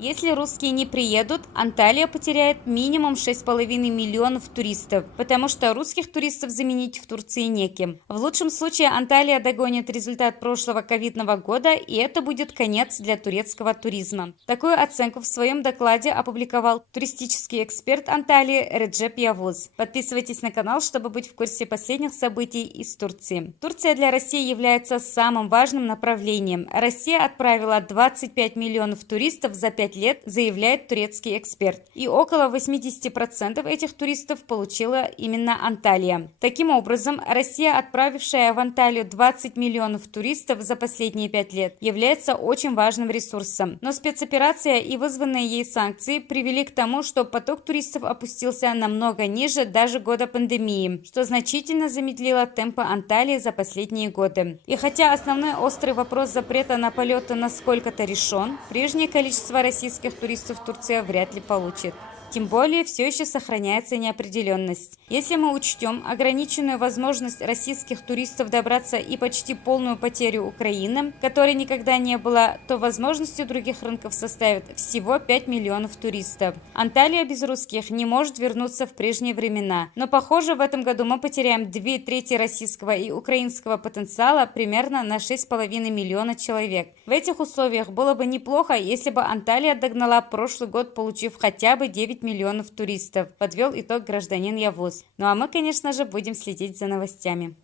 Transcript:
Если русские не приедут, Анталия потеряет минимум 6,5 миллионов туристов, потому что русских туристов заменить в Турции неким. В лучшем случае Анталия догонит результат прошлого ковидного года, и это будет конец для турецкого туризма. Такую оценку в своем докладе опубликовал туристический эксперт Анталии Реджеп Явуз. Подписывайтесь на канал, чтобы быть в курсе последних событий из Турции. Турция для России является самым важным направлением. Россия отправила 25 миллионов туристов за 5 лет, заявляет турецкий эксперт. И около 80% этих туристов получила именно Анталия. Таким образом, Россия, отправившая в Анталию 20 миллионов туристов за последние 5 лет, является очень важным ресурсом. Но спецоперация и вызванные ей санкции привели к тому, что поток туристов опустился намного ниже даже года пандемии, что значительно замедлило темпы Анталии за последние годы. И хотя основной острый вопрос запрета на полеты насколько-то решен, прежнее количество российских туристов Турция вряд ли получит. Тем более, все еще сохраняется неопределенность. Если мы учтем ограниченную возможность российских туристов добраться и почти полную потерю Украины, которой никогда не было, то возможности других рынков составят всего 5 миллионов туристов. Анталия без русских не может вернуться в прежние времена. Но, похоже, в этом году мы потеряем 2/3 российского и украинского потенциала примерно на 6,5 миллиона человек. В этих условиях было бы неплохо, если бы Анталия догнала прошлый год, получив хотя бы 9 миллионов туристов, подвел итог гражданин Явуз. Ну а мы, конечно же, будем следить за новостями.